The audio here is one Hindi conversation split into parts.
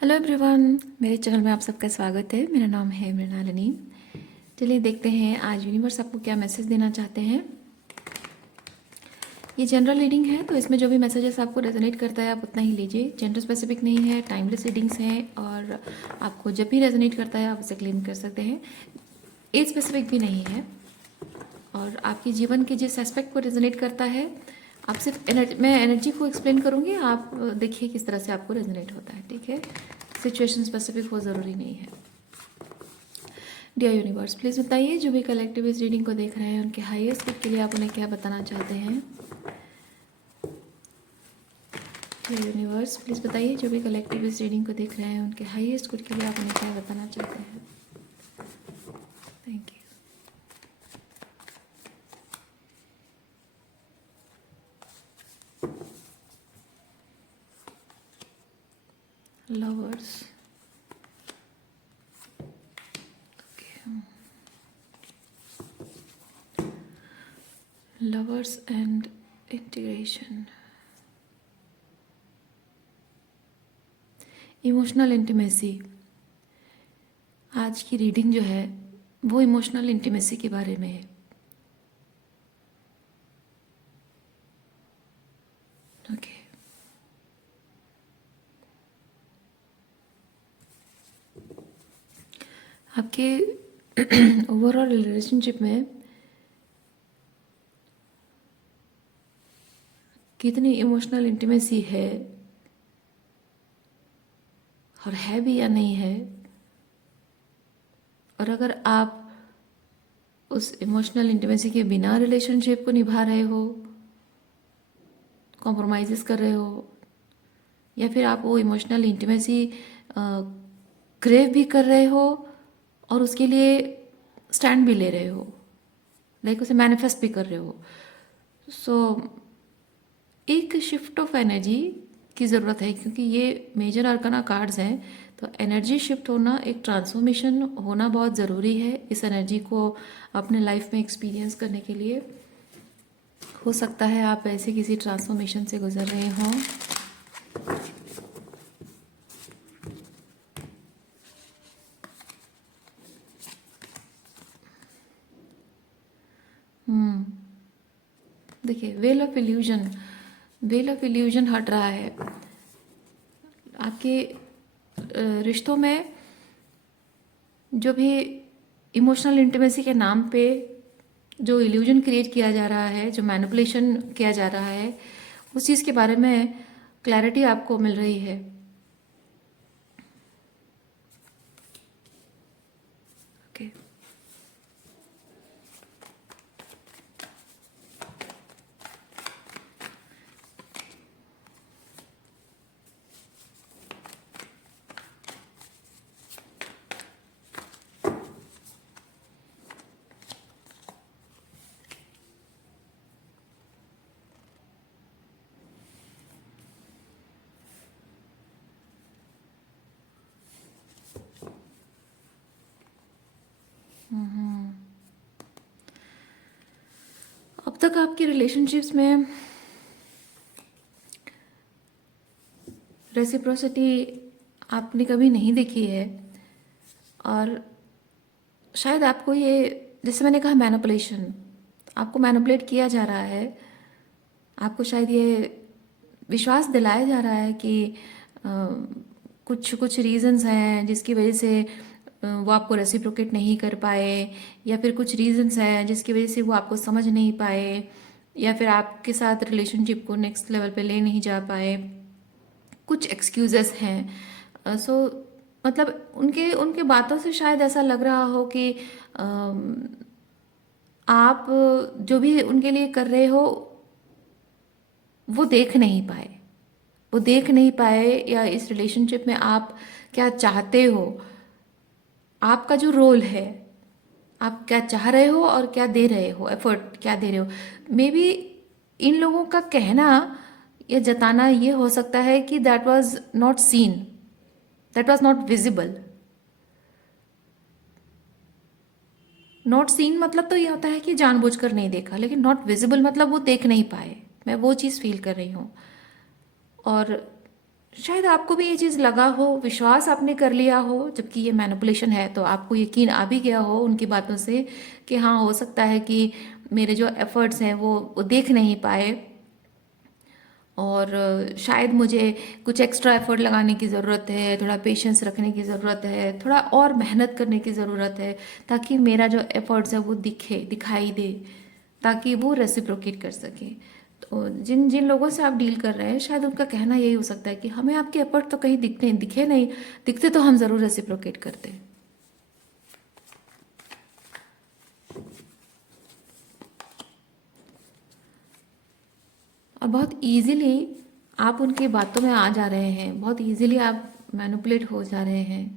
हेलो एवरीवन, मेरे चैनल में आप सबका स्वागत है। मेरा नाम है मृणालिनी। चलिए देखते हैं आज यूनिवर्स आपको क्या मैसेज देना चाहते हैं। ये जनरल रीडिंग है, तो इसमें जो भी मैसेजेस आपको रेजोनेट करता है आप उतना ही लीजिए। जेंडर स्पेसिफिक नहीं है, टाइमलेस रीडिंग्स हैं और आपको जब भी रेजोनेट करता है आप उसे क्लेम कर सकते हैं। एज स्पेसिफिक भी नहीं है और आपके जीवन के जिस एस्पेक्ट को रेजोनेट करता है आप सिर्फ मैं एनर्जी को एक्सप्लेन करूँगी, आप देखिए किस तरह से आपको रेजोनेट होता है। ठीक है, सिचुएशन स्पेसिफिक हो ज़रूरी नहीं है। डियर यूनिवर्स, प्लीज़ बताइए जो भी कलेक्टिव इस रीडिंग को देख रहे हैं उनके हाईएस्ट गुड के लिए आप उन्हें क्या बताना चाहते हैं। डियर यूनिवर्स, प्लीज़ बताइए जो भी कलेक्टिव इस रीडिंग को देख रहे हैं उनके हाईएस्ट गुड के लिए आप उन्हें क्या बताना चाहते हैं। Thank you. Lovers, lovers and integration, emotional intimacy. आज की रीडिंग जो है वो इमोशनल इंटीमेसी के बारे में है। ओके, आपके ओवरऑल रिलेशनशिप में कितनी इमोशनल इंटीमेसी है और है भी या नहीं है, और अगर आप उस इमोशनल इंटीमेसी के बिना रिलेशनशिप को निभा रहे हो, कॉम्प्रोमाइज़ कर रहे हो, या फिर आप वो इमोशनल इंटीमेसी क्रेव भी कर रहे हो और उसके लिए स्टैंड भी ले रहे हो, लाइक उसे मैनिफेस्ट भी कर रहे हो, सो एक शिफ्ट ऑफ एनर्जी की ज़रूरत है। क्योंकि ये मेजर आर्काना कार्ड्स हैं, तो एनर्जी शिफ्ट होना, एक ट्रांसफॉर्मेशन होना बहुत ज़रूरी है इस एनर्जी को अपने लाइफ में एक्सपीरियंस करने के लिए। हो सकता है आप ऐसे किसी ट्रांसफॉर्मेशन से गुजर रहे हों। देखिए, वेल ऑफ इल्यूजन हट रहा है आपके रिश्तों में। जो भी इमोशनल इंटीमेसी के नाम पे जो इल्यूजन क्रिएट किया जा रहा है, जो मैनिपुलेशन किया जा रहा है, उस चीज़ के बारे में क्लैरिटी आपको मिल रही है। ओके, अब तक आपकी रिलेशनशिप्स में रेसिप्रोसिटी आपने कभी नहीं देखी है, और शायद आपको ये, जैसे मैंने कहा, मैनिपुलेशन, आपको मैनिपुलेट किया जा रहा है। आपको शायद ये विश्वास दिलाया जा रहा है कि कुछ कुछ रीजंस हैं जिसकी वजह से वो आपको रेसिप्रोकेट नहीं कर पाए, या फिर कुछ रीजंस हैं जिसकी वजह से वो आपको समझ नहीं पाए, या फिर आपके साथ रिलेशनशिप को नेक्स्ट लेवल पे ले नहीं जा पाए। कुछ एक्सक्यूजेस हैं। सो मतलब उनके उनके बातों से शायद ऐसा लग रहा हो कि आप जो भी उनके लिए कर रहे हो वो देख नहीं पाए, या इस रिलेशनशिप में आप क्या चाहते हो, आपका जो रोल है, आप क्या चाह रहे हो और क्या दे रहे हो, एफर्ट क्या दे रहे हो। मे बी इन लोगों का कहना या जताना ये हो सकता है कि that was not seen, that was not visible. Not seen मतलब तो ये होता है कि जानबूझकर नहीं देखा, लेकिन नॉट विजिबल मतलब वो देख नहीं पाए। मैं वो चीज़ फील कर रही हूँ, और शायद आपको भी ये चीज़ लगा हो, विश्वास आपने कर लिया हो, जबकि ये मैनिपुलेशन है, तो आपको यकीन आ भी गया हो उनकी बातों से कि हाँ, हो सकता है कि मेरे जो एफर्ट्स हैं वो देख नहीं पाए, और शायद मुझे कुछ एक्स्ट्रा एफर्ट लगाने की ज़रूरत है, थोड़ा पेशेंस रखने की ज़रूरत है, थोड़ा और मेहनत करने की ज़रूरत है, ताकि मेरा जो एफर्ट्स है वो दिखाई दे, ताकि वो रेसिप्रोकेट कर सके। तो जिन जिन लोगों से आप डील कर रहे हैं, शायद उनका कहना यही हो सकता है कि हमें आपके एफर्ट तो कहीं दिखे नहीं, दिखते तो हम ज़रूर रेसिप्रोकेट करते। और बहुत इजीली आप उनकी बातों में आ जा रहे हैं, बहुत इजीली आप मैनिपुलेट हो जा रहे हैं।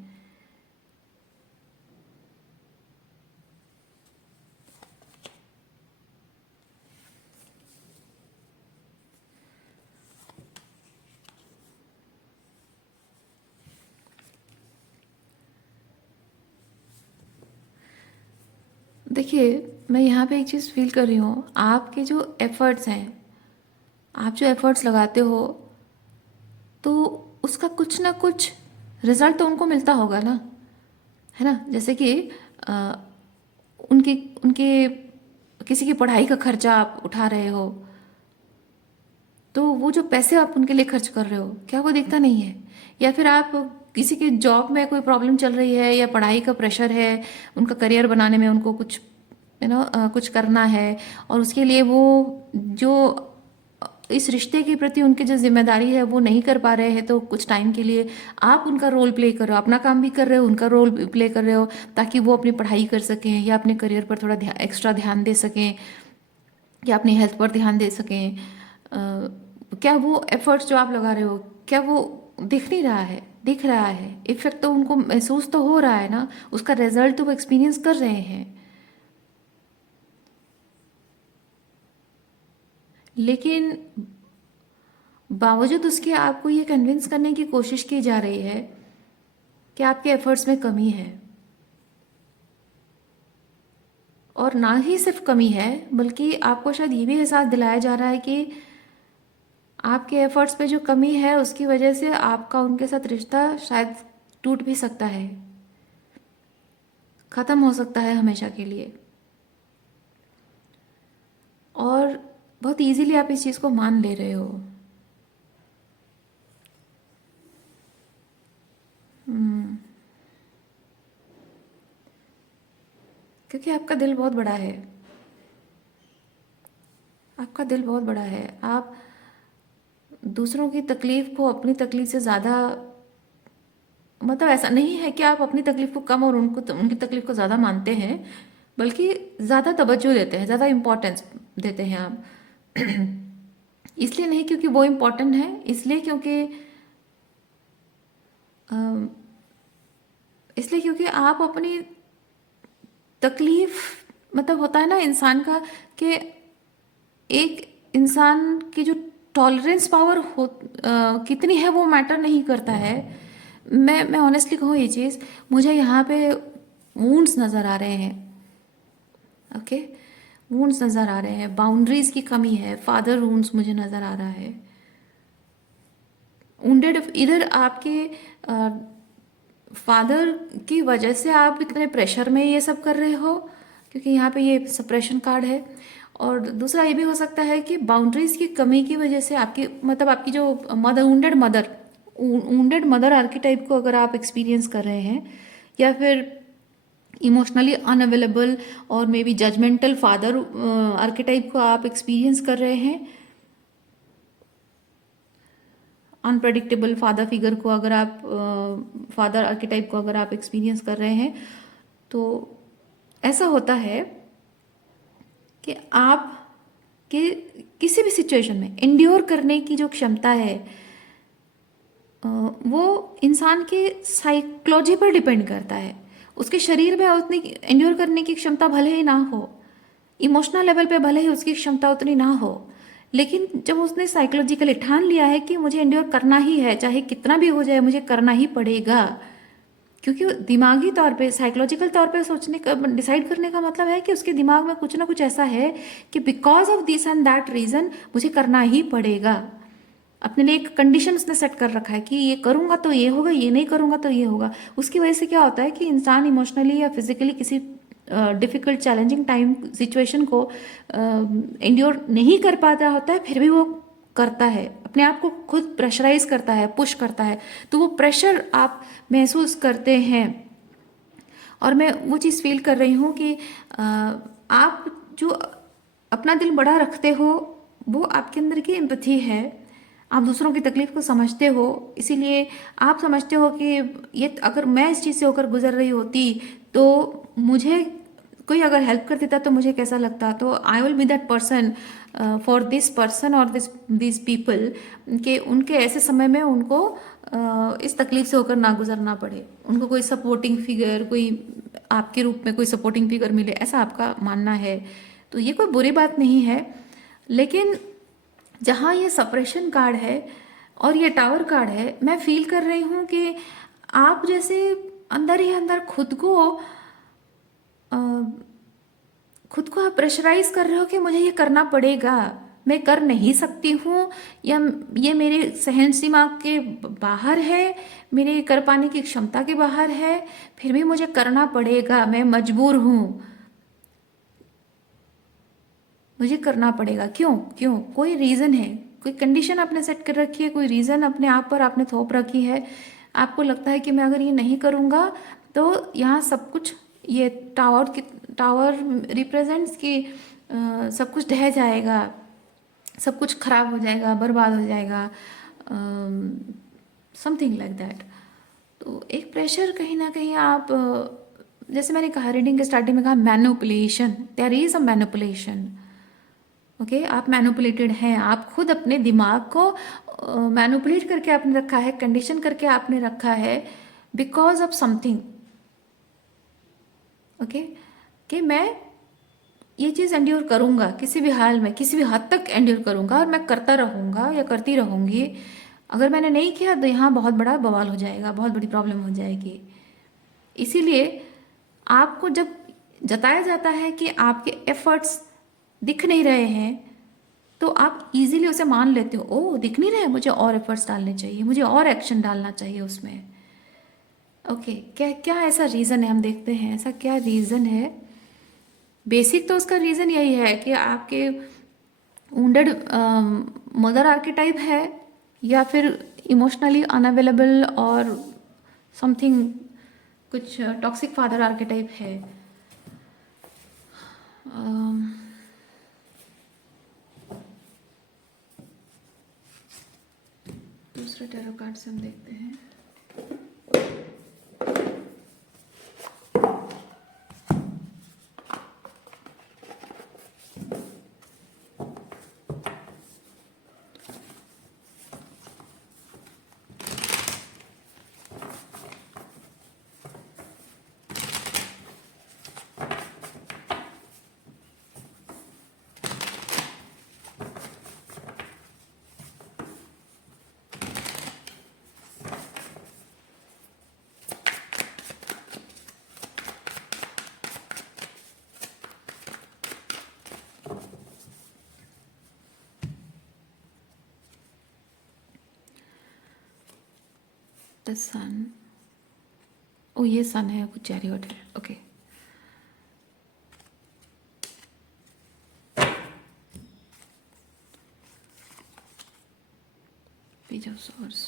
देखिए, मैं यहाँ पे एक चीज़ फील कर रही हूँ, आपके जो एफर्ट्स हैं, आप जो एफर्ट्स लगाते हो, तो उसका कुछ ना कुछ रिजल्ट तो उनको मिलता होगा ना, है ना? जैसे कि अ, उनके उनके किसी की पढ़ाई का खर्चा आप उठा रहे हो, तो वो जो पैसे आप उनके लिए खर्च कर रहे हो, क्या वो दिखता नहीं है? या फिर आप किसी की जॉब में कोई प्रॉब्लम चल रही है, या पढ़ाई का प्रेशर है, उनका करियर बनाने में उनको कुछ कुछ करना है, और उसके लिए वो जो इस रिश्ते के प्रति उनकी जो जिम्मेदारी है वो नहीं कर पा रहे हैं, तो कुछ टाइम के लिए आप उनका रोल प्ले कर रहे हो, अपना काम भी कर रहे हो, उनका रोल प्ले कर रहे हो, ताकि वो अपनी पढ़ाई कर सकें, या अपने करियर पर थोड़ा एक्स्ट्रा ध्यान दे सकें, या अपनी हेल्थ पर ध्यान दे सकें। क्या वो एफर्ट्स जो आप लगा रहे हो, क्या वो दिख नहीं रहा है? दिख रहा है, इफेक्ट तो उनको महसूस तो हो रहा है ना, उसका रिजल्ट तो वो एक्सपीरियंस कर रहे हैं। लेकिन बावजूद उसके आपको ये कन्विंस करने की कोशिश की जा रही है कि आपके एफर्ट्स में कमी है, और ना ही सिर्फ कमी है, बल्कि आपको शायद ये भी एहसास दिलाया जा रहा है कि आपके एफर्ट्स पे जो कमी है उसकी वजह से आपका उनके साथ रिश्ता शायद टूट भी सकता है, ख़त्म हो सकता है हमेशा के लिए। और बहुत इजीली आप इस चीज़ को मान ले रहे हो। हम्म, क्योंकि आपका दिल बहुत बड़ा है, आपका दिल बहुत बड़ा है। आप दूसरों की तकलीफ को अपनी तकलीफ से ज़्यादा, मतलब ऐसा नहीं है कि आप अपनी तकलीफ को कम और उनकी तकलीफ को ज़्यादा मानते हैं, बल्कि ज़्यादा तवज्जो देते हैं, ज़्यादा इम्पोर्टेंस देते हैं आप। इसलिए नहीं क्योंकि वो इम्पोर्टेंट है, इसलिए अम, क्योंकि आप अपनी तकलीफ, मतलब होता है ना इंसान का, कि एक इंसान की जो टॉलरेंस पावर कितनी है वो मैटर नहीं करता है। मैं ऑनेस्टली कहूँ ये चीज़, मुझे यहाँ पे वूंड्स नज़र आ रहे हैं, ओके, वूंड्स नज़र आ रहे हैं, बाउंड्रीज की कमी है, फादर वूंड्स मुझे नज़र आ रहा है। वुंडेड इधर आपके फादर की वजह से आप इतने प्रेशर में ये सब कर रहे हो, क्योंकि यहाँ पे ये सप्रेशन कार्ड है। और दूसरा ये भी हो सकता है कि बाउंड्रीज की कमी की वजह से आपकी, मतलब आपकी जो वुंडेड मदर आर्किटाइप को अगर आप एक्सपीरियंस कर रहे हैं, या फिर इमोशनली अनअवेलेबल और may be judgmental father archetype को आप एक्सपीरियंस कर रहे हैं, अनप्रडिक्टेबल फादर फिगर को अगर आप, फादर आर्किटाइप को अगर आप एक्सपीरियंस कर रहे हैं, तो ऐसा होता है कि आप कि किसी भी सिचुएशन में इंड्योर करने की जो क्षमता है, वो इंसान के साइकोलॉजी पर डिपेंड करता है। उसके शरीर में उतनी इंड्योर करने की क्षमता भले ही ना हो, इमोशनल लेवल पे भले ही उसकी क्षमता उतनी ना हो, लेकिन जब उसने साइकोलॉजिकली ठान लिया है कि मुझे इंड्योर करना ही है, चाहे कितना भी हो जाए मुझे करना ही पड़ेगा, क्योंकि दिमागी तौर पे, साइकोलॉजिकल तौर पे सोचने का, डिसाइड करने का मतलब है कि उसके दिमाग में कुछ ना कुछ ऐसा है कि because of this and that reason मुझे करना ही पड़ेगा। अपने लिए एक कंडीशन उसने सेट कर रखा है कि ये करूँगा तो ये होगा, ये नहीं करूँगा तो ये होगा। उसकी वजह से क्या होता है कि इंसान इमोशनली या फिजिकली किसी डिफ़िकल्ट चैलेंजिंग टाइम सिचुएशन को इंड्योर नहीं कर पाता होता है, फिर भी वो करता है, अपने आप को खुद प्रेशराइज करता है, पुश करता है। तो वो प्रेशर आप महसूस करते हैं, और मैं वो चीज़ फील कर रही हूँ कि आप जो अपना दिल बड़ा रखते हो, वो आपके अंदर की एम्पैथी है। आप दूसरों की तकलीफ को समझते हो, इसीलिए आप समझते हो कि ये अगर मैं इस चीज़ से होकर गुजर रही होती तो मुझे कोई अगर हेल्प कर देता तो मुझे कैसा लगता। तो I will be that person for this person और दिस पीपल, कि उनके ऐसे समय में उनको इस तकलीफ से होकर ना गुजरना पड़े, उनको कोई सपोर्टिंग फिगर, कोई आपके रूप में कोई सपोर्टिंग फिगर मिले, ऐसा आपका मानना है। तो ये कोई बुरी बात नहीं है, लेकिन जहाँ ये सप्रेशन कार्ड है और ये टावर कार्ड है, मैं फील कर रही हूँ कि आप जैसे अंदर ही अंदर अ, खुद को आप प्रेशराइज कर रहे हो कि मुझे ये करना पड़ेगा, मैं कर नहीं सकती हूँ, या ये मेरे सहन सीमा के बाहर है, मेरे कर पाने की क्षमता के बाहर है, फिर भी मुझे करना पड़ेगा, मैं मजबूर हूँ, मुझे करना पड़ेगा। क्यों क्यों? कोई रीज़न है, कोई कंडीशन आपने सेट कर रखी है, कोई रीज़न अपने आप पर आपने थोप रखी है। आपको लगता है कि मैं अगर ये नहीं करूँगा तो यहाँ सब कुछ, ये टावर रिप्रेजेंट्स कि सब कुछ ढह जाएगा, सब कुछ खराब हो जाएगा, बर्बाद हो जाएगा, समथिंग लाइक दैट। तो एक प्रेशर कहीं ना कहीं आप जैसे मैंने कहा रीडिंग के स्टार्टिंग में कहा manipulation, there is a manipulation. Okay, आप मैनिपुलेटेड हैं, आप खुद अपने दिमाग को मैनिपुलेट करके आपने रखा है, कंडीशन करके आपने रखा है, बिकॉज ऑफ समथिंग। ओके, कि मैं ये चीज़ एंड्योर करूँगा, किसी भी हाल में किसी भी हद तक एंड्योर करूँगा, और मैं करता रहूँगा या करती रहूँगी। अगर मैंने नहीं किया तो यहाँ बहुत बड़ा बवाल हो जाएगा, बहुत बड़ी प्रॉब्लम हो जाएगी। इसीलिए आपको जब जताया जाता है कि आपके एफर्ट्स दिख नहीं रहे हैं, तो आप इजीली उसे मान लेते हो, ओह दिख नहीं रहे, मुझे और एफर्ट्स डालने चाहिए, मुझे और एक्शन डालना चाहिए उसमें। ओके, क्या क्या ऐसा रीज़न है, हम देखते हैं ऐसा क्या रीज़न है। बेसिक तो उसका रीज़न यही है कि आपके वुंडेड मदर आर्केटाइप है, या फिर इमोशनली अनअवेलेबल और समथिंग, कुछ टॉक्सिक फादर आर्केटाइप है। अम, दूसरे टैरो कार्ड से हम देखते हैं। द सन, ओ ये सन है, कुछ चैरियट है। Okay, page of swords,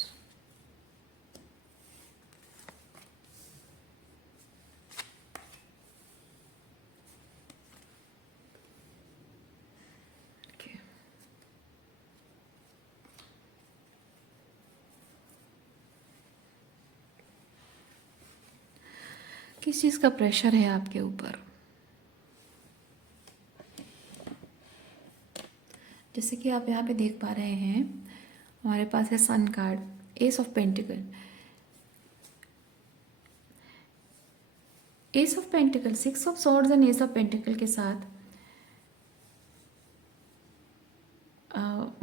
okay. किस चीज़ का प्रेशर है आपके ऊपर? जैसे कि आप यहाँ पे देख पा रहे हैं, हमारे पास है sun card, ace of pentacle, ace of pentacle, six of swords and ace of pentacle के साथ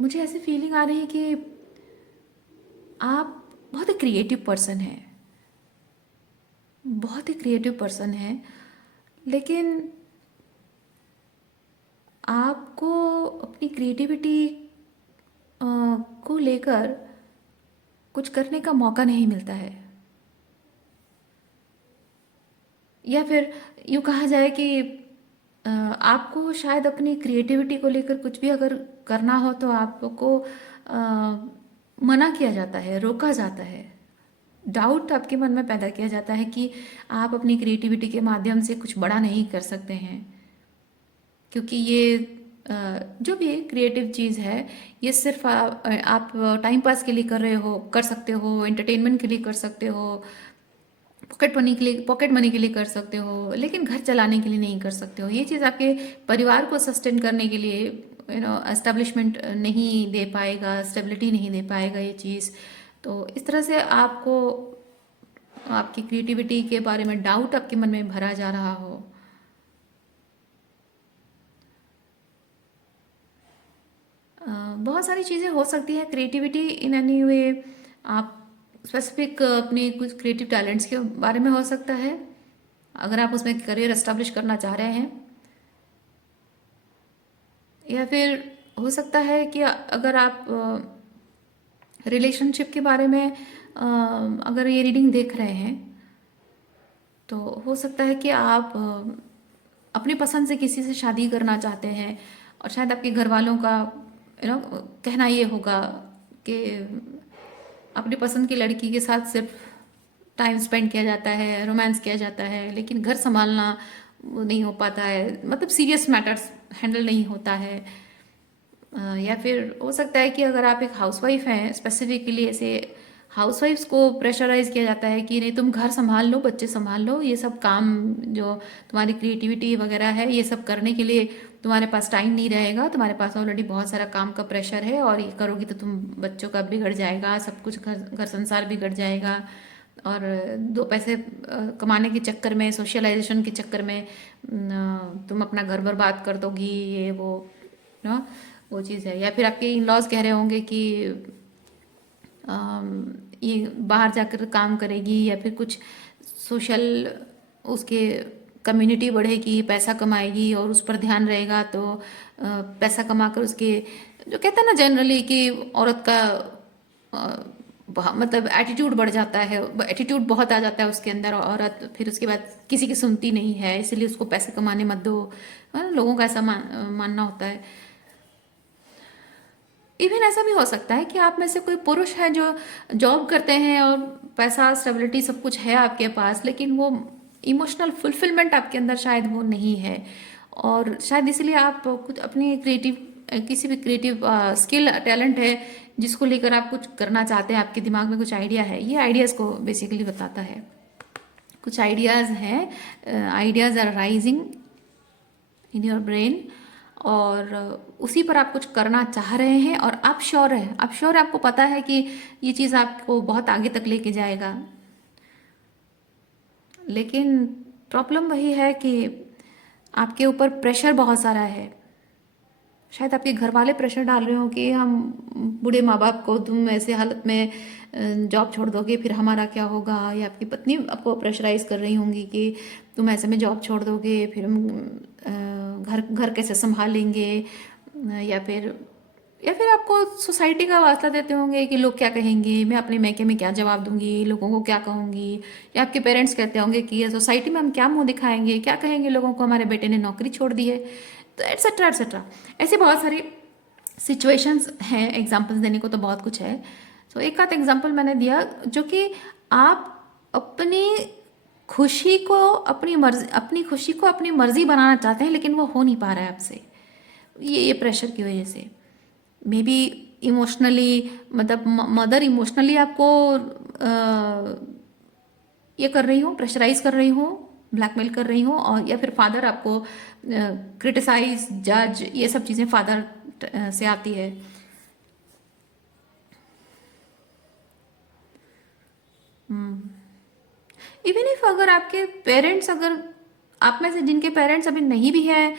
मुझे ऐसी फीलिंग आ रही है कि आप बहुत ही क्रिएटिव पर्सन हैं, बहुत ही क्रिएटिव पर्सन हैं, लेकिन आपको अपनी क्रिएटिविटी अ, को लेकर कुछ करने का मौका नहीं मिलता है, या फिर यूँ कहा जाए कि आपको शायद अपनी क्रिएटिविटी को लेकर कुछ भी अगर करना हो तो आपको मना किया जाता है, रोका जाता है, डाउट आपके मन में पैदा किया जाता है कि आप अपनी क्रिएटिविटी के माध्यम से कुछ बड़ा नहीं कर सकते हैं, क्योंकि ये जो भी क्रिएटिव चीज़ है ये सिर्फ आप टाइम पास के लिए कर रहे हो, कर सकते हो, एंटरटेनमेंट के लिए कर सकते हो, पॉकेट मनी के लिए कर सकते हो, लेकिन घर चलाने के लिए नहीं कर सकते हो। ये चीज़ आपके परिवार को सस्टेन करने के लिए एस्टेब्लिशमेंट नहीं दे पाएगा, स्टेबिलिटी नहीं दे पाएगा ये चीज़। तो इस तरह से आपको आपकी क्रिएटिविटी के बारे में डाउट आपके मन में भरा जा रहा हो। बहुत सारी चीज़ें हो सकती हैं क्रिएटिविटी इन एनी वे। आप स्पेसिफिक अपने कुछ क्रिएटिव टैलेंट्स के बारे में हो सकता है, अगर आप उसमें करियर एस्टेब्लिश करना चाह रहे हैं, या फिर हो सकता है कि अगर आप रिलेशनशिप के बारे में अगर ये रीडिंग देख रहे हैं तो हो सकता है कि आप अपनी पसंद से किसी से शादी करना चाहते हैं, और शायद आपके घर वालों का कहना ये होगा कि अपनी पसंद की लड़की के साथ सिर्फ टाइम स्पेंड किया जाता है, रोमांस किया जाता है, लेकिन घर संभालना वो नहीं हो पाता है, मतलब सीरियस मैटर्स हैंडल नहीं होता है। या फिर हो सकता है कि अगर आप एक हाउसवाइफ हैं, स्पेसिफिकली ऐसे हाउसवाइफ्स को प्रेशराइज किया जाता है कि नहीं तुम घर संभाल लो, बच्चे संभाल लो, ये सब काम जो तुम्हारी क्रिएटिविटी वगैरह है ये सब करने के लिए तुम्हारे पास टाइम नहीं रहेगा, तुम्हारे पास ऑलरेडी बहुत सारा काम का प्रेशर है, और ये करोगी तो तुम बच्चों का बिगड़ जाएगा, सब कुछ घर घर संसार बिगड़ जाएगा, और दो पैसे कमाने के चक्कर में, सोशलाइजेशन के चक्कर में तुम अपना घर बर्बाद कर दोगी, ये वो ना वो चीज़ है। या फिर आपके इन लॉज कह रहे होंगे कि ये बाहर जाकर काम करेगी या फिर कुछ सोशल उसके कम्युनिटी बढ़ेगी, पैसा कमाएगी और उस पर ध्यान रहेगा, तो पैसा कमाकर उसके जो कहते हैं ना जनरली कि औरत का मतलब एटीट्यूड बढ़ जाता है, एटीट्यूड बहुत आ जाता है उसके अंदर, औरत फिर उसके बाद किसी की सुनती नहीं है, इसलिए उसको पैसे कमाने मत दो, लोगों का ऐसा मानना होता है। इवन ऐसा भी हो सकता है कि आप में से कोई पुरुष है जो जॉब करते हैं और पैसा, स्टेबिलिटी सब कुछ है आपके पास, लेकिन वो इमोशनल फुलफिलमेंट आपके अंदर शायद वो नहीं है, और शायद इसलिए आप कुछ अपनी क्रिएटिव किसी भी क्रिएटिव स्किल टैलेंट है जिसको लेकर आप कुछ करना चाहते हैं, आपके दिमाग में कुछ आइडिया है, ये आइडियाज़ को बेसिकली बताता है। कुछ आइडियाज़ हैं, ideas are rising in your brain, और उसी पर आप कुछ करना चाह रहे हैं, और आप श्योर है, आपको पता है कि ये चीज़ आपको बहुत आगे तक लेके जाएगा, लेकिन प्रॉब्लम वही है कि आपके ऊपर प्रेशर बहुत सारा है। शायद आपके घर वाले प्रेशर डाल रहे हो कि हम बूढ़े माँ बाप को तुम ऐसे हालत में जॉब छोड़ दोगे फिर हमारा क्या होगा, या आपकी पत्नी आपको प्रेशराइज कर रही होंगी कि तुम ऐसे में जॉब छोड़ दोगे फिर हम घर घर कैसे संभालेंगे, या फिर आपको सोसाइटी का वास्ता देते होंगे कि लोग क्या कहेंगे, मैं अपने मैके में क्या जवाब दूंगी, लोगों को क्या कहूँगी, या आपके पेरेंट्स कहते होंगे कि सोसाइटी में हम क्या मुंह दिखाएंगे, क्या कहेंगे लोगों को, हमारे बेटे ने नौकरी छोड़ दी है, तो एट्सेट्रा एट्सेट्रा। ऐसे बहुत सारी सिचुएशंस हैं, एग्जांपल्स देने को तो बहुत कुछ है। तो एक आध एग्जांपल मैंने दिया जो कि आप अपनी खुशी को अपनी मर्जी बनाना चाहते हैं, लेकिन वो हो नहीं पा रहा है आपसे, ये प्रेशर की वजह से। मे बी इमोशनली, मतलब मदर इमोशनली आपको ये कर रही हूँ, प्रेशराइज कर रही हूँ, ब्लैकमेल कर रही हूँ, और या फिर फादर आपको क्रिटिसाइज, जज, ये सब चीज़ें फादर से आती है। इवन इफ अगर आपके पेरेंट्स, अगर आप में से जिनके पेरेंट्स अभी नहीं भी हैं,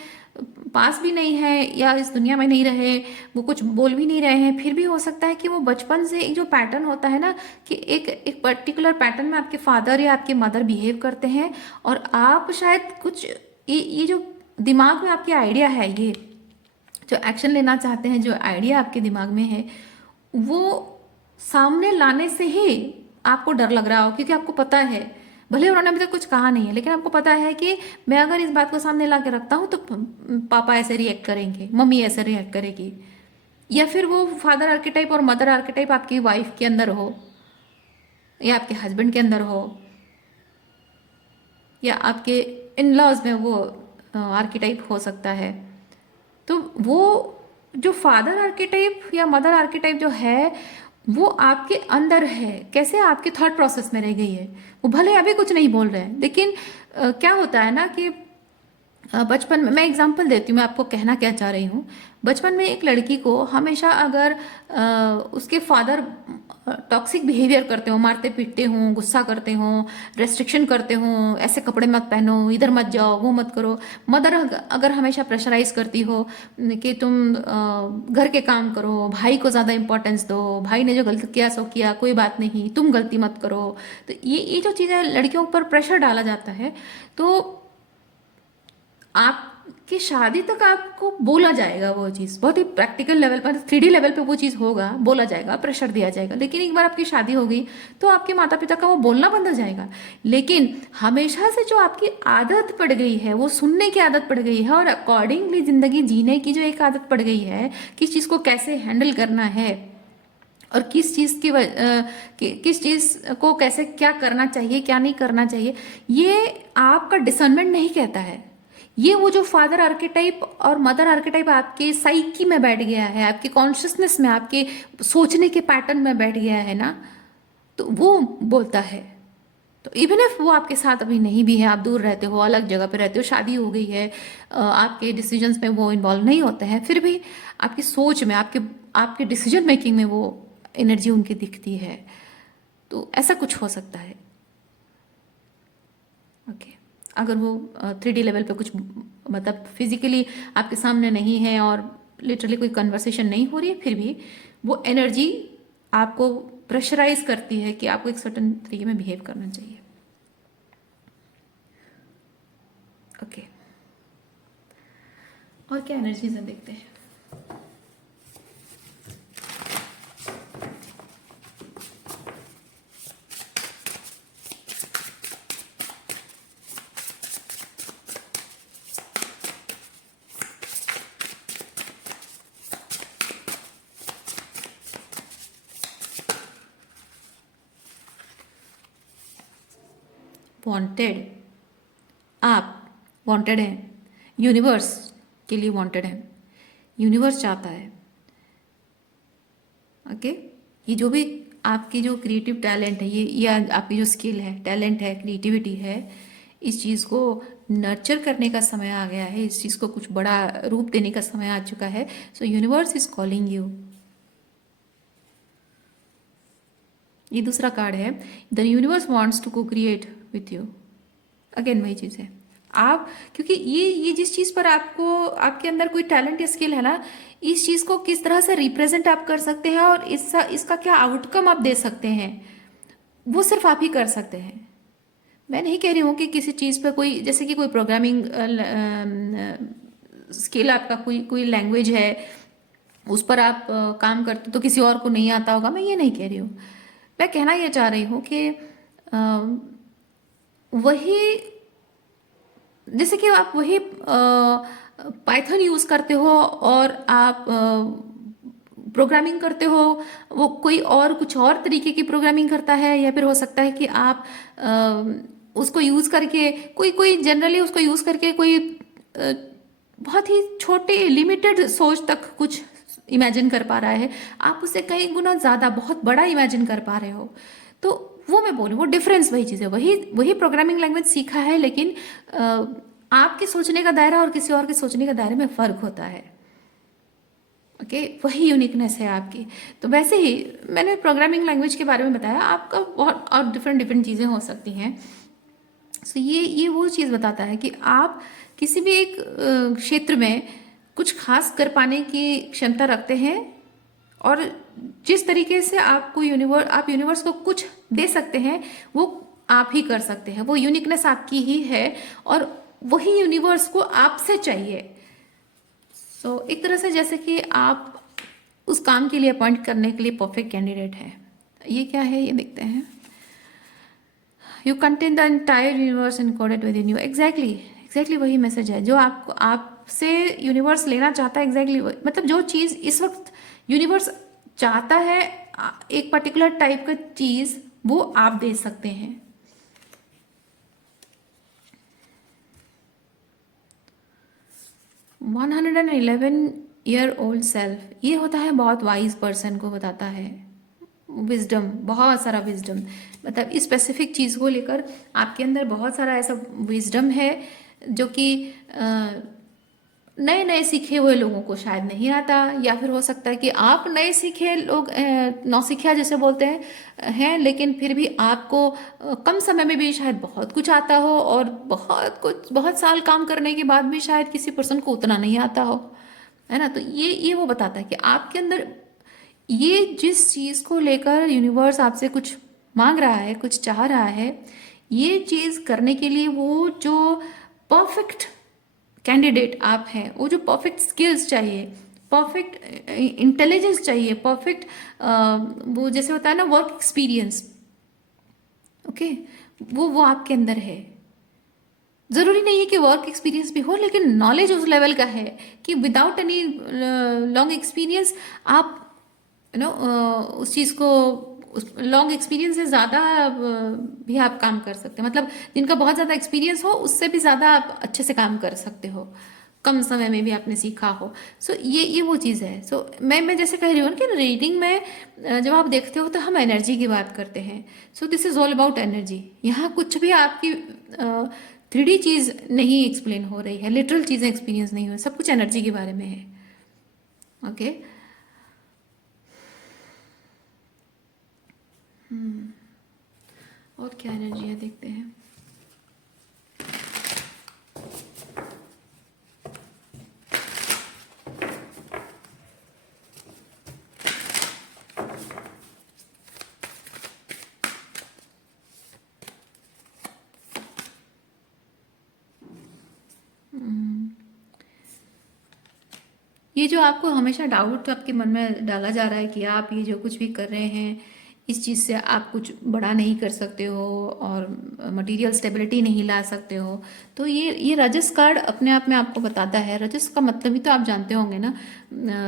पास भी नहीं है, या इस दुनिया में नहीं रहे, वो कुछ बोल भी नहीं रहे हैं, फिर भी हो सकता है कि वो बचपन से एक जो पैटर्न होता है ना, कि एक पर्टिकुलर पैटर्न में आपके फादर या आपके मदर बिहेव करते हैं, और आप शायद कुछ ये जो दिमाग में आपके आइडिया है, ये जो एक्शन लेना चाहते हैं, जो आइडिया आपके दिमाग में है, वो सामने लाने से ही आपको डर लग रहा हो, क्योंकि आपको पता है, भले उन्होंने अभी तक कुछ कहा नहीं है, लेकिन आपको पता है कि मैं अगर इस बात को सामने ला के रखता हूँ तो पापा ऐसे रिएक्ट करेंगे, मम्मी ऐसे रिएक्ट करेगी। या फिर वो फादर आर्केटाइप और मदर आर्केटाइप आपकी वाइफ के अंदर हो, या आपके हस्बैंड के अंदर हो, या आपके इन लॉज में वो आर्केटाइप हो सकता है। तो वो जो फादर आर्केटाइप या मदर आर्केटाइप जो है, वो आपके अंदर है, कैसे आपके थॉट प्रोसेस में रह गई है। वो भले अभी कुछ नहीं बोल रहे हैं, लेकिन क्या होता है ना कि बचपन में, मैं एग्जांपल देती हूँ, मैं आपको कहना क्या चाह रही हूँ। बचपन में एक लड़की को हमेशा अगर उसके फादर टॉक्सिक बिहेवियर करते हो, मारते पीटते हों, गुस्सा करते हों, रेस्ट्रिक्शन करते हों, ऐसे कपड़े मत पहनो, इधर मत जाओ, वो मत करो, मदर अगर हमेशा प्रेशराइज करती हो कि तुम घर के काम करो, भाई को ज़्यादा इंपॉर्टेंस दो, भाई ने जो गलत किया सो किया, कोई बात नहीं, तुम गलती मत करो, तो ये जो चीज़ें लड़कियों पर प्रेशर डाला जाता है, तो आपकी शादी तक आपको बोला जाएगा वो चीज़, बहुत ही प्रैक्टिकल लेवल पर, 3D लेवल पे वो चीज़ होगा, बोला जाएगा, प्रेशर दिया जाएगा। लेकिन एक बार आपकी शादी हो गई तो आपके माता पिता का वो बोलना बंद हो जाएगा। लेकिन हमेशा से जो आपकी आदत पड़ गई है, वो सुनने की आदत पड़ गई है, और अकॉर्डिंगली ज़िंदगी जीने की जो एक आदत पड़ गई है, किस चीज़ को कैसे हैंडल करना है, और किस चीज़ किस चीज़ को कैसे क्या करना चाहिए, क्या नहीं करना चाहिए, ये आपका डिसर्नमेंट नहीं कहता है। ये वो जो फादर आर्केटाइप और मदर आर्केटाइप आपके साइकी में बैठ गया है, आपके कॉन्शियसनेस में, आपके सोचने के पैटर्न में बैठ गया है ना, तो वो बोलता है। तो इवन इफ वो आपके साथ अभी नहीं भी है, आप दूर रहते हो, अलग जगह पे रहते हो, शादी हो गई है, आपके डिसीजंस में वो इन्वॉल्व नहीं होते हैं, फिर भी आपकी सोच में, आपके आपके डिसीजन मेकिंग में वो एनर्जी उनकी दिखती है। तो ऐसा कुछ हो सकता है। ओके, अगर वो 3D लेवल पे कुछ, मतलब फिजिकली आपके सामने नहीं है और लिटरली कोई कन्वर्सेशन नहीं हो रही है, फिर भी वो एनर्जी आपको प्रेशराइज करती है कि आपको एक सर्टन तरीके में बिहेव करना चाहिए। ओके, और क्या एनर्जीज हैं देखते हैं। वांटेड, आप वांटेड हैं, यूनिवर्स के लिए वांटेड हैं, यूनिवर्स चाहता है। ओके, ये जो भी आपकी जो क्रिएटिव टैलेंट है, ये आपकी जो स्किल है, टैलेंट है, क्रिएटिविटी है, इस चीज़ को नर्चर करने का समय आ गया है, इस चीज़ को कुछ बड़ा रूप देने का समय आ चुका है। सो यूनिवर्स इज कॉलिंग यू। ये दूसरा कार्ड है, द यूनिवर्स वांट्स टू को क्रिएट विथ यू। अगेन वही चीज़ है, आप, क्योंकि ये जिस चीज़ पर आपको, आपके अंदर कोई टैलेंट या स्किल है ना, इस चीज़ को किस तरह से रिप्रेजेंट आप कर सकते हैं और इसका क्या आउटकम आप दे सकते हैं, वो सिर्फ आप ही कर सकते हैं। मैं नहीं कह रही हूँ कि किसी चीज़ पर कोई, जैसे कि कोई प्रोग्रामिंग स्किल, आपका कोई कोई लैंग्वेज है, उस पर आप काम करते तो किसी और को नहीं आता होगा, मैं ये नहीं कह रही हूँ। मैं कहना ये चाह रही हूँ कि वही, जैसे कि आप वही पाइथन यूज़ करते हो और आप प्रोग्रामिंग करते हो, वो कोई और कुछ और तरीके की प्रोग्रामिंग करता है, या फिर हो सकता है कि आप उसको यूज़ करके, कोई कोई जनरली उसको यूज़ करके कोई बहुत ही छोटे लिमिटेड सोच तक कुछ इमेजिन कर पा रहा है, आप उससे कई गुना ज़्यादा बहुत बड़ा इमेजिन कर पा रहे हो। तो वो मैं बोलूँ, वो डिफरेंस वही चीज़ है, वही वही प्रोग्रामिंग लैंग्वेज सीखा है, लेकिन आपके सोचने का दायरा और किसी और के सोचने का दायरे में फ़र्क होता है। ओके, वही यूनिकनेस है आपकी। तो वैसे ही मैंने प्रोग्रामिंग लैंग्वेज के बारे में बताया, आपका बहुत और डिफरेंट डिफरेंट चीज़ें हो सकती हैं। सो ये वो चीज़ बताता है कि आप किसी भी एक क्षेत्र में कुछ खास कर पाने की क्षमता रखते हैं, और जिस तरीके से आपको आप यूनिवर्स को कुछ दे सकते हैं, वो आप ही कर सकते हैं, वो यूनिकनेस आपकी ही है, और वही यूनिवर्स को आपसे चाहिए। सो एक तरह से जैसे कि आप उस काम के लिए अपॉइंट करने के लिए परफेक्ट कैंडिडेट है। ये क्या है, ये देखते हैं। You contain the entire universe encoded with in you. Exactly वही मैसेज है जो आपको आपसे यूनिवर्स लेना चाहता है। एग्जैक्टली मतलब जो चीज़ इस वक्त यूनिवर्स चाहता है, एक पर्टिकुलर टाइप का चीज़, वो आप दे सकते हैं। 111 ईयर ओल्ड सेल्फ, ये होता है बहुत वाइज पर्सन को बताता है। विजडम, बहुत सारा विजडम, मतलब इस स्पेसिफिक चीज़ को लेकर आपके अंदर बहुत सारा ऐसा विजडम है जो कि नए नए सीखे हुए लोगों को शायद नहीं आता, या फिर हो सकता है कि आप नए सीखे लोग, नौसिखिया जैसे बोलते हैं, लेकिन फिर भी आपको कम समय में भी शायद बहुत कुछ आता हो, और बहुत साल काम करने के बाद भी शायद किसी पर्सन को उतना नहीं आता हो, है ना। तो ये वो बताता है कि आपके अंदर ये जिस चीज़ को लेकर यूनिवर्स आपसे कुछ मांग रहा है, कुछ चाह रहा है, ये चीज़ करने के लिए वो जो परफेक्ट कैंडिडेट आप हैं, वो जो परफेक्ट स्किल्स चाहिए, परफेक्ट इंटेलिजेंस चाहिए, परफेक्ट वो जैसे होता है ना वर्क एक्सपीरियंस, ओके, वो आपके अंदर है। ज़रूरी नहीं है कि वर्क एक्सपीरियंस भी हो, लेकिन नॉलेज उस लेवल का है कि विदाउट एनी लॉन्ग एक्सपीरियंस आप उस चीज़ को, उस लॉन्ग एक्सपीरियंस से ज़्यादा भी आप काम कर सकते हैं। मतलब जिनका बहुत ज़्यादा एक्सपीरियंस हो उससे भी ज़्यादा आप अच्छे से काम कर सकते हो, कम समय में भी आपने सीखा हो। सो ये वो चीज़ है। सो मैं जैसे कह रही हूँ कि रीडिंग में जब आप देखते हो तो हम एनर्जी की बात करते हैं। So this is all about energy. यहाँ कुछ भी आपकी 3D चीज़ नहीं एक्सप्लेन हो रही है, लिटरल चीज़ें एक्सपीरियंस नहीं हो, सब कुछ एनर्जी के बारे में है। ओके और क्या एनर्जी है देखते हैं। ये जो आपको हमेशा डाउट आपके मन में डाला जा रहा है कि आप ये जो कुछ भी कर रहे हैं, इस चीज़ से आप कुछ बड़ा नहीं कर सकते हो और मटेरियल स्टेबिलिटी नहीं ला सकते हो, तो ये रजस कार्ड अपने आप में आपको बताता है। रजस का मतलब ही तो आप जानते होंगे ना।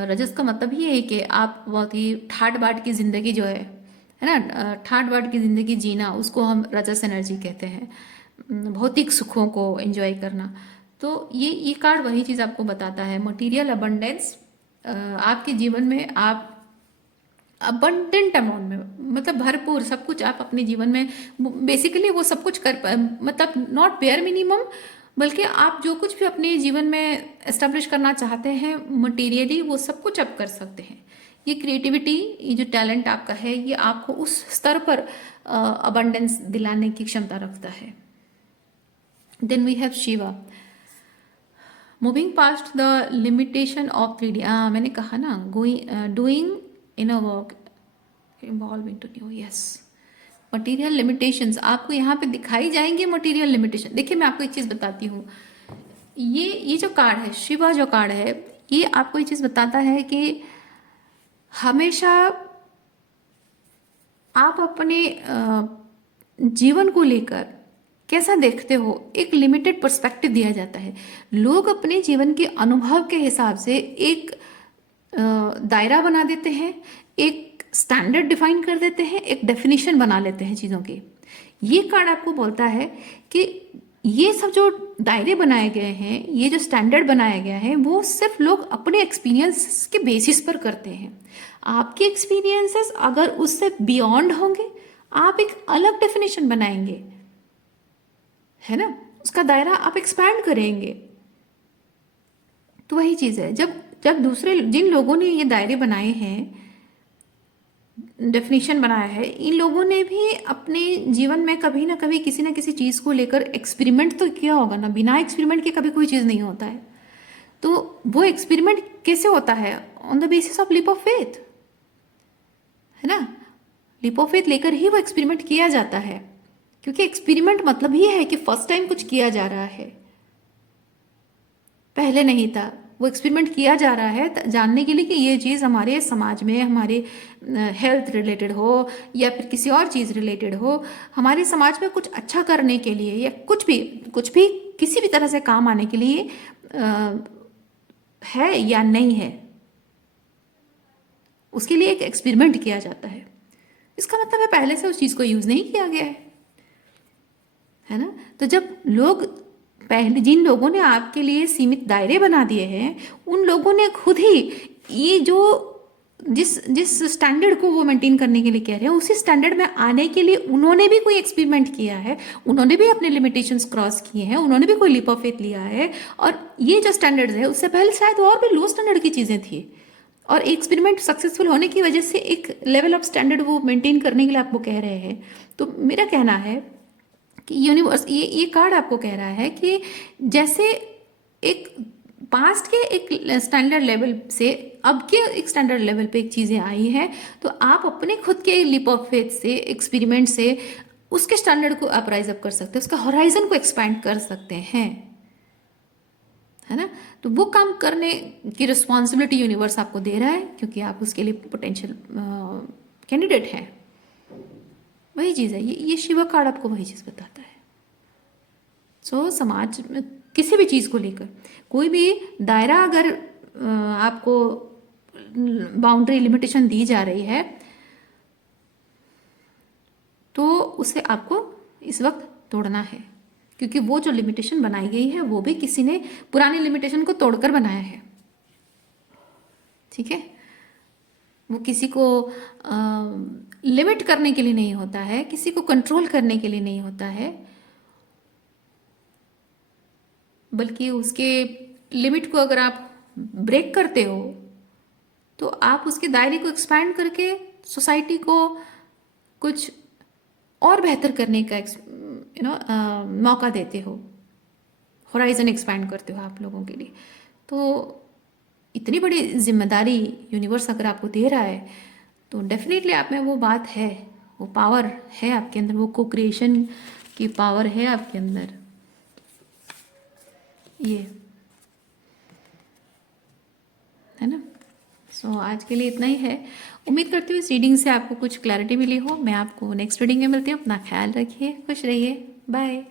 रजस का मतलब ये है कि आप बहुत ही ठाट बाट की ज़िंदगी जो है ना, ठाट बाट की ज़िंदगी जीना, उसको हम रजस एनर्जी कहते हैं। भौतिक सुखों को एंजॉय करना। तो ये कार्ड वही चीज़ आपको बताता है, मटेरियल अबंडेंस। आपके जीवन में आप अबंडेंट अमाउंट में, मतलब भरपूर सब कुछ आप अपने जीवन में बेसिकली वो सब कुछ मतलब नॉट बेयर मिनिमम, बल्कि आप जो कुछ भी अपने जीवन में एस्टेब्लिश करना चाहते हैं मटेरियली, वो सब कुछ आप कर सकते हैं। ये क्रिएटिविटी, ये जो टैलेंट आपका है, ये आपको उस स्तर पर अबंडेंस दिलाने की क्षमता रखता है। Then we have Shiva, moving past the limitation of 3D। मैंने कहा ना, going doing in a work involving to new, yes. Material limitations आपको यहाँ पे दिखाई जाएंगे। मटेरियल लिमिटेशन, देखिए मैं आपको एक चीज़ बताती हूँ। ये जो कार्ड है, शिवा जो कार्ड है, ये आपको ये चीज़ बताता है कि हमेशा आप अपने जीवन को लेकर कैसा देखते हो, एक लिमिटेड पर्सपेक्टिव दिया जाता है। लोग अपने जीवन के अनुभव के हिसाब से एक दायरा बना देते हैं, एक स्टैंडर्ड डिफाइन कर देते हैं, एक डेफिनेशन बना लेते हैं चीज़ों की। ये कार्ड आपको बोलता है कि ये सब जो दायरे बनाए गए हैं, ये जो स्टैंडर्ड बनाया गया है, वो सिर्फ लोग अपने एक्सपीरियंस के बेसिस पर करते हैं। आपके एक्सपीरियंसेस अगर उससे बियॉन्ड होंगे, आप एक अलग डेफिनेशन बनाएंगे, है ना, उसका दायरा आप एक्सपैंड करेंगे। तो वही चीज़ है, जब जब दूसरे जिन लोगों ने ये दायरे बनाए हैं, डेफिनेशन बनाया है, इन लोगों ने भी अपने जीवन में कभी ना कभी किसी ना किसी चीज़ को लेकर एक्सपेरिमेंट तो किया होगा ना। बिना एक्सपेरिमेंट के कभी कोई चीज़ नहीं होता है। तो वो एक्सपेरिमेंट कैसे होता है? On the basis of leap of faith, है ना। लीप ऑफ फेथ लेकर ही वो एक्सपेरिमेंट किया जाता है, क्योंकि एक्सपेरिमेंट मतलब ही है कि फर्स्ट टाइम कुछ किया जा रहा है, पहले नहीं था। वो एक्सपेरिमेंट किया जा रहा है जानने के लिए कि ये चीज़ हमारे समाज में, हमारे हेल्थ रिलेटेड हो या फिर किसी और चीज़ रिलेटेड हो, हमारे समाज में कुछ अच्छा करने के लिए या कुछ भी किसी भी तरह से काम आने के लिए है या नहीं है, उसके लिए एक एक्सपेरिमेंट किया जाता है। इसका मतलब है पहले से उस चीज़ को यूज़ नहीं किया गया है ना। तो जब लोग पहले, जिन लोगों ने आपके लिए सीमित दायरे बना दिए हैं, उन लोगों ने खुद ही ये जो जिस स्टैंडर्ड को वो मेंटेन करने के लिए कह रहे हैं, उसी स्टैंडर्ड में आने के लिए उन्होंने भी कोई एक्सपेरिमेंट किया है, उन्होंने भी अपने लिमिटेशंस क्रॉस किए हैं, उन्होंने भी कोई लीप ऑफ फेथ लिया है। और ये जो स्टैंडर्ड्स है उससे पहले शायद और भी लो स्टैंडर्ड की चीज़ें थी, और एक्सपेरिमेंट सक्सेसफुल होने की वजह से एक लेवल ऑफ स्टैंडर्ड वो मेंटेन करने के लिए आपको कह रहे हैं। तो मेरा कहना है कि यूनिवर्स, ये कार्ड आपको कह रहा है कि जैसे एक पास्ट के एक स्टैंडर्ड लेवल से अब के एक स्टैंडर्ड लेवल पे एक चीज़ें आई हैं, तो आप अपने खुद के लीप ऑफ फेथ से, एक्सपेरिमेंट से उसके स्टैंडर्ड को आप राइज अप कर सकते हैं, उसका हॉराइजन को एक्सपैंड कर सकते हैं, है ना। तो वो काम करने की रिस्पॉन्सिबिलिटी यूनिवर्स आपको दे रहा है, क्योंकि आप उसके लिए पोटेंशियल कैंडिडेट हैं। वही चीज़ है, ये शिवा कार्ड आपको वही चीज़ बताता है। सो समाज में किसी भी चीज़ को लेकर कोई भी दायरा अगर आपको बाउंड्री लिमिटेशन दी जा रही है, तो उसे आपको इस वक्त तोड़ना है, क्योंकि वो जो लिमिटेशन बनाई गई है वो भी किसी ने पुरानी लिमिटेशन को तोड़कर बनाया है। ठीक है, वो किसी को लिमिट करने के लिए नहीं होता है, किसी को कंट्रोल करने के लिए नहीं होता है, बल्कि उसके लिमिट को अगर आप ब्रेक करते हो तो आप उसके दायरे को एक्सपैंड करके सोसाइटी को कुछ और बेहतर करने का मौका देते हो, होराइजन एक्सपैंड करते हो आप लोगों के लिए। तो इतनी बड़ी जिम्मेदारी यूनिवर्स अगर आपको दे रहा है, तो डेफिनेटली आप में वो बात है, वो पावर है आपके अंदर, वो को क्रिएशन की पावर है आपके अंदर। ये है ना। सो आज के लिए इतना ही है। उम्मीद करती हूँ इस रीडिंग से आपको कुछ क्लैरिटी मिली हो। मैं आपको नेक्स्ट रीडिंग में मिलती हूँ। अपना ख्याल रखिए, खुश रहिए, बाय।